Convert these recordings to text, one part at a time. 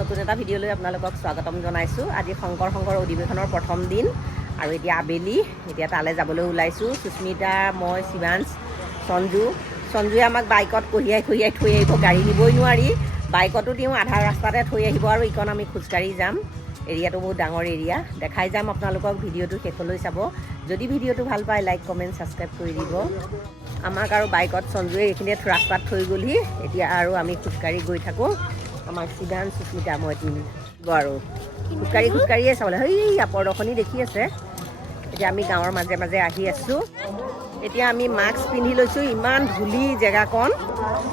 নতুন এটা ভিডিঅ'লৈ আপোনালোকক স্বাগতম জনাইছোঁ। আজি শংকৰ অধিৱেশনৰ প্ৰথম দিন আৰু এতিয়া আবেলি, এতিয়া তালৈ যাবলৈ ওলাইছোঁ। সুস্মিতা, মই, শিৱাংশ, সঞ্জুৱে আমাক বাইকত কঢ়িয়াই থৈ আহিব। গাড়ী নিবই নোৱাৰি, বাইকতো দিওঁ, আধা ৰাস্তাতে থৈ আহিব আৰু ইকণ আমি খোজকাঢ়ি যাম। এৰিয়াটো বহুত ডাঙৰ এৰিয়া, দেখাই যাম আপোনালোকক। ভিডিঅ'টো শেষলৈ চাব। যদি ভিডিঅ'টো ভাল পায় লাইক, কমেণ্ট, ছাবস্ক্ৰাইব কৰি দিব। আমাক আৰু বাইকত সঞ্জুৱে এইখিনিত ৰাস্তাত থৈ গ'লহি। এতিয়া আৰু আমি খোজকাঢ়ি গৈ থাকোঁ। আমাৰ শিৱাংশ, সুস্মিতা, মই আৰু খোজকাঢ়িয়ে চাবলৈ সেই প্ৰদৰ্শনী দেখি আছে। এতিয়া আমি গাঁৱৰ মাজে মাজে আহি আছোঁ। এতিয়া আমি মাস্ক পিন্ধি লৈছোঁ। ইমান ধূলি জেগাকণ,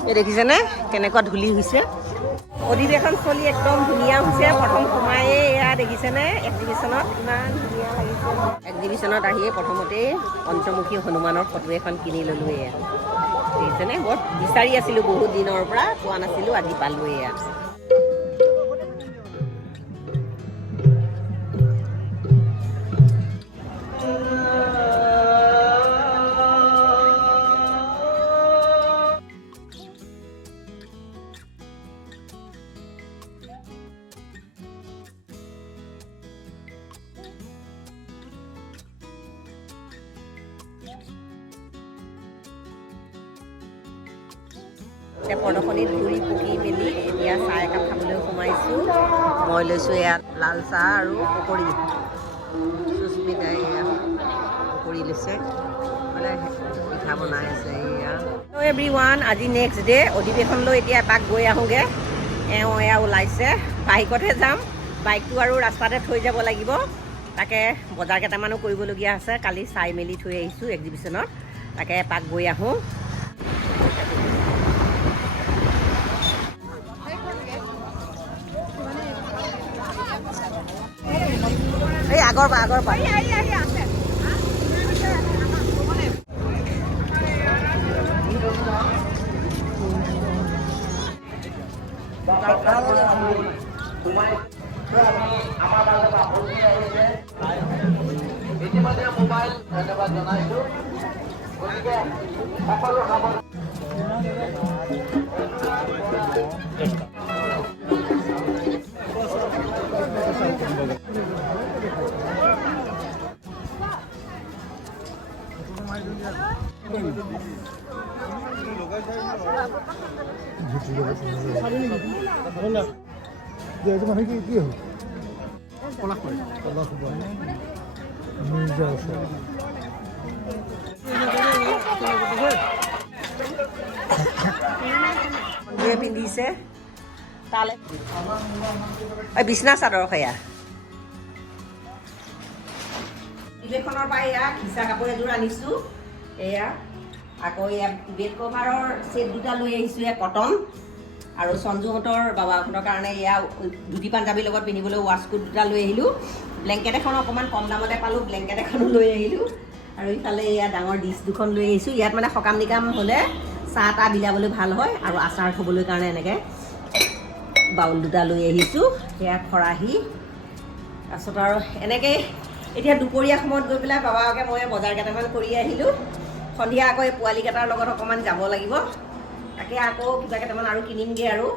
এই দেখিছেনে কেনেকুৱা ধূলি হৈছে। অধিৱেশনস্থলী একদম ধুনীয়া হৈছে। প্ৰথম সোমায়েই এয়া দেখিছেনে এক্সিবিশ্যনত ইমান ধুনীয়া লাগিছে। এক্সিবিশ্যনত আহিয়ে প্ৰথমতেই পঞ্চমুখী হনুমানৰ ফটো এখন কিনি ল'লোঁ। এয়া দেখিছেনে, বৰ বিচাৰি আছিলোঁ বহুত দিনৰ পৰা, পোৱা নাছিলোঁ, আজি পালোঁ। এয়া এতিয়া প্ৰদৰ্শনীত ঘূৰি পকি মেলি এতিয়া চাহ একাপ খাবলৈ সোমাইছোঁ। মই লৈছোঁ ইয়াত লাল চাহ আৰু পকৰি। সুস্মিতাই এয়া পকৰি লৈছে, মানে পিঠা বনাই আছে। এয়া এভৰিৱান, আজি নেক্সট ডে' অধিৱেশনলৈ এতিয়া এপাক গৈ আহোঁগৈ। এয়া ওলাইছে, বাইকতহে যাম। বাইকটো আৰু ৰাস্তাতে থৈ যাব লাগিব। তাকে বজাৰ কেইটামানো কৰিবলগীয়া আছে, কালি চাই মেলি থৈ আহিছোঁ এক্সিবিশ্যনত। তাকে এপাক গৈ আহোঁ। এই আগৰ পৰা ইতিমধ্যে মোবাইল ধন্যবাদ জনাইছোঁ। গতিকে সকলো সামগ্ৰী মানে কি কি হ'ল পিন্ধিছে তালে বিছনা চাদৰ সেয়া অধিৱেশনৰ পৰা এয়া খিচা কাপোৰ এযোৰ আনিছোঁ। এয়া আকৌ এয়া বেড কভাৰৰ ছেট দুটা লৈ আহিছোঁ। এয়া কটন আৰু সঞ্জুহঁতৰ বাবাহঁতৰ কাৰণে এয়া ধুতি পাঞ্জাৱীৰ লগত পিন্ধিবলৈ ৱাছকোট দুটা লৈ আহিলোঁ। ব্লেংকেট এখন অকণমান কম দামতে পালোঁ, ব্লেংকেট এখনো লৈ আহিলোঁ। আৰু ইফালে এয়া ডাঙৰ ডিছ দুখন লৈ আহিছোঁ। ইয়াত মানে সকাম নিকাম হ'লে চাহ তাহ বিলাবলৈ ভাল হয়, আৰু আচাৰ থ'বলৈ কাৰণে এনেকৈ বাউল দুটা লৈ আহিছোঁ। সেয়া খৰাহী। তাৰপিছত আৰু এনেকৈ এতিয়া দুপৰীয়া সময়ত গৈ পেলাই বাবাকে মই বজাৰ কেইটামান কৰি আহিলোঁ। সন্ধিয়া আকৌ এই পোৱালীকেইটাৰ লগত অকণমান যাব লাগিব। তাকে আকৌ কিবা কেইটামান আৰু কিনিমগৈ আৰু।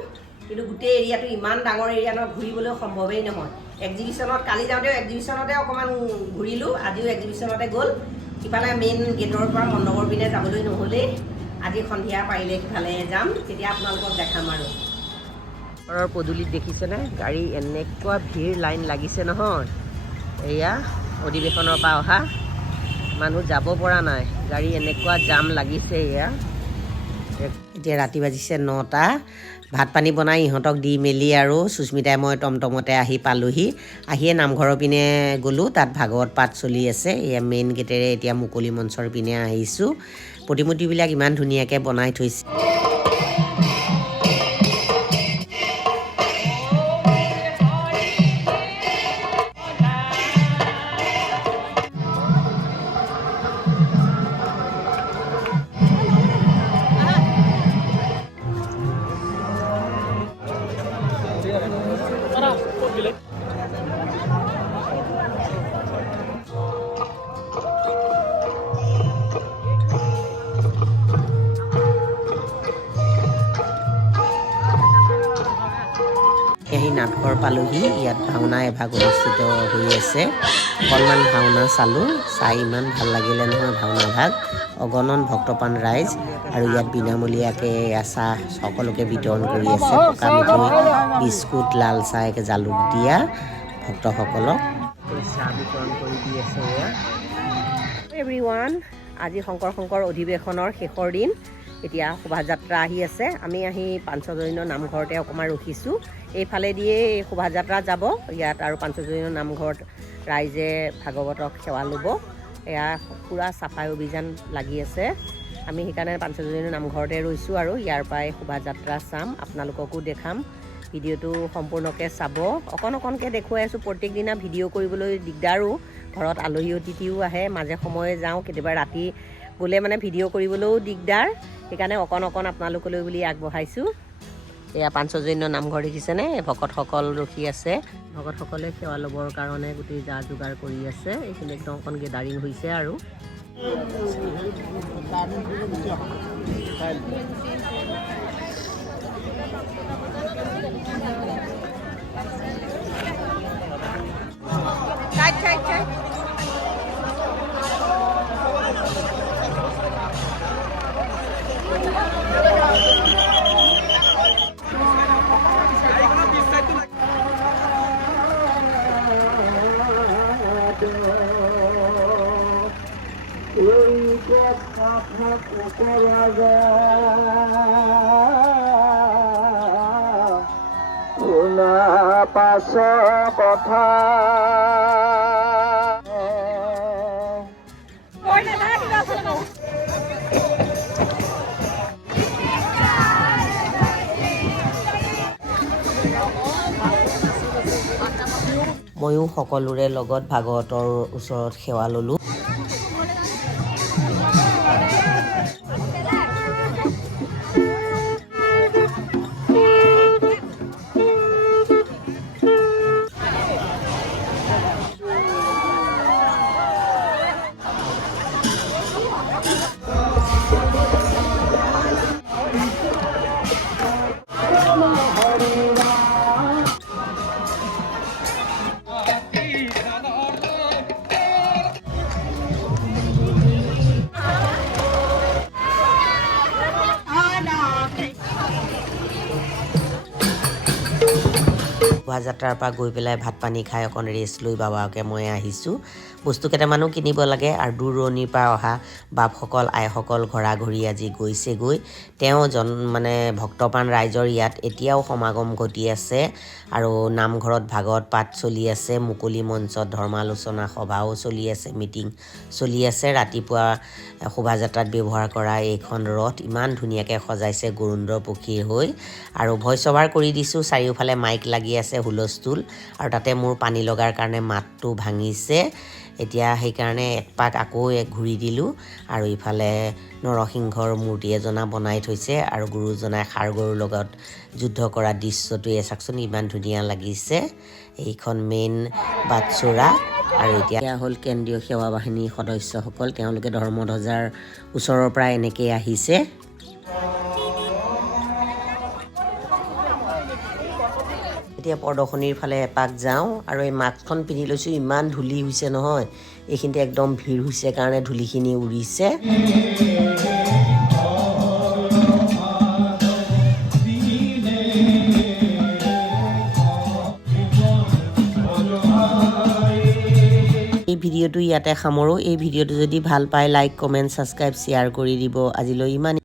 কিন্তু গোটেই এৰিয়াটো ইমান ডাঙৰ এৰিয়া নহয়, ঘূৰিবলৈ সম্ভৱেই নহয়। এক্সিবিশ্যনত কালি যাওঁতেও এক্সিবিশ্যনতে অকণমান ঘূৰিলোঁ, আজিও এক্সিবিশ্যনতে গ'ল। সিফালে মেইন গেটৰ পৰা মণ্ডপৰ পিনে যাবলৈ নহ'লেই। আজি সন্ধিয়া পাৰিলে সিফালে যাম, তেতিয়া আপোনালোকক দেখাম। আৰু ঘৰৰ পদূলিত দেখিছেনে গাড়ী এনেকুৱা ভিৰ লাইন লাগিছে নহয়। এয়া অধিৱেশনৰ পৰা অহা মানুহ যাব পৰা নাই, গাড়ী এনেকুৱা জাম লাগিছে। এয়া এতিয়া ৰাতি বাজিছে 9টা। ভাত পানী বনাই ইহঁতক দি মেলি আৰু সুস্মিতাই মই টমটমতে আহি পালোঁহি। আহিয়ে নামঘৰৰ পিনে গ'লোঁ, তাত ভাগৱত পাঠ চলি আছে। এয়া মেইন গেটেৰে এতিয়া মুকলি মঞ্চৰ পিনে আহিছোঁ। প্ৰতিমূৰ্তিবিলাক ইমান ধুনীয়াকৈ বনাই থৈছে। আহি নাটঘৰ পালোহি। ইয়াত ভাওনা এভাগ অনুষ্ঠিত হৈ আছে। অকণমান ভাওনা চালোঁ, চাই ইমান ভাল লাগিলে নহয় ভাওনা ভাগ। অগণন ভক্তপ্ৰাণ ৰাইজ আৰু ইয়াত বিনামূলীয়াকৈ চাহ সকলোকে বিতৰণ কৰি আছে। পকা মিঠৈ, বিস্কুট, লাল চাহ, জালুক দিয়া ভক্তসকলক চাহ বিতৰণ কৰি দি আছে। এভৰিৱান, আজি শংকৰ অধিৱেশনৰ শেষৰ দিন। এতিয়া শোভাযাত্ৰা আহি আছে। আমি আহি পাঞ্চজন্য নামঘৰতে অকণমান ৰখিছোঁ। এইফালেদিয়ে শোভাযাত্ৰা যাব ইয়াত, আৰু পাঞ্চজন্য নামঘৰত ৰাইজে ভাগৱতক সেৱা ল'ব। এয়া পূৰা চাফাই অভিযান লাগি আছে। আমি সেইকাৰণে পাঞ্চজন্য নামঘৰতে ৰৈছোঁ আৰু ইয়াৰ পৰাই শোভাযাত্ৰা চাম, আপোনালোককো দেখাম। ভিডিঅ'টো সম্পূৰ্ণকৈ চাব। অকণকৈ দেখুৱাই আছোঁ। প্ৰত্যেক দিনা ভিডিঅ' কৰিবলৈ দিগদাৰো, ঘৰত আলহী অতিথিও আহে, মাজে সময়ে যাওঁ, কেতিয়াবা ৰাতি বোলে মানে ভিডিঅ' কৰিবলৈও দিগদাৰ। সেইকাৰণে অকণ আপোনালোকলৈ বুলি আগবঢ়াইছোঁ। এয়া পাঞ্চজন্য নামঘৰ দেখিছেনে? ভকতসকল ৰখি আছে। ভকতসকলে সেৱা ল'বৰ কাৰণে গোটেই যা যোগাৰ কৰি আছে। এইখিনি একদম অকণ গেডাৰিং হৈছে আৰু কথা ময়ো সকলোৰে লগত ভাগৱতৰ ওচৰত সেৱা ল'লোঁ। শোভাযাত্ৰাৰ পৰা গৈ পেলাই ভাত পানী খাই অকণ ৰেষ্ট লৈ বাবাকে মই আহিছোঁ। বস্তু কেইটামানো কিনিব লাগে, আৰু দূৰ দূৰণিৰ পৰা অহা বাপসকল আইসকল ঘৰা ঘৰি আজি গৈছেগৈ। তেওঁ মানে ভক্তপ্ৰাণ ৰাইজৰ ইয়াত এতিয়াও সমাগম ঘটি আছে, আৰু নামঘৰত ভাগৱত পাঠ চলি আছে, মুকলি মঞ্চত ধৰ্মালোচনা সভাও চলি আছে, মিটিং চলি আছে। ৰাতিপুৱা শোভাযাত্ৰাত ব্যৱহাৰ কৰা এইখন ৰথ ইমান ধুনীয়াকৈ সজাইছে গৰুড়ৰ পক্ষীৰ হৈ, আৰু ভইচ অভাৰ কৰি দিছোঁ। চাৰিওফালে মাইক লাগি আছে, হুলস্থুল, আৰু তাতে মোৰ পানী লগাৰ কাৰণে মাতটো ভাঙিছে। এতিয়া সেইকাৰণে একপাক আকৌ ঘূৰি দিলোঁ, আৰু ইফালে নৰসিংহৰ মূৰ্তি এজনা বনাই থৈছে, আৰু গুৰুজনাই ষাঁড় গৰুৰ লগত যুদ্ধ কৰা দৃশ্যটোৱে চাওকচোন ইমান ধুনীয়া লাগিছে। এইখন মেইন বাটচৌৰা, আৰু এতিয়া হ'ল কেন্দ্ৰীয় সেৱা বাহিনীৰ সদস্যসকল। তেওঁলোকে ধৰ্মধ্বজাৰ ওচৰৰ পৰা এনেকৈ আহিছে। এতিয়া প্ৰদৰ্শনীৰ ফালে এপাক যাওঁ, আৰু এই মাস্কখন পিন্ধি লৈছোঁ। ইমান ধূলি হৈছে নহয়, এইখিনিতে একদম ভিৰ হৈছে কাৰণে ধূলিখিনি উৰিছে। এই ভিডিঅ'টো ইয়াতে সামৰোঁ। এই ভিডিঅ'টো যদি ভাল পায় লাইক, কমেণ্ট, ছাবস্ক্ৰাইব, শ্বেয়াৰ কৰি দিব। আজিলৈ ইমান।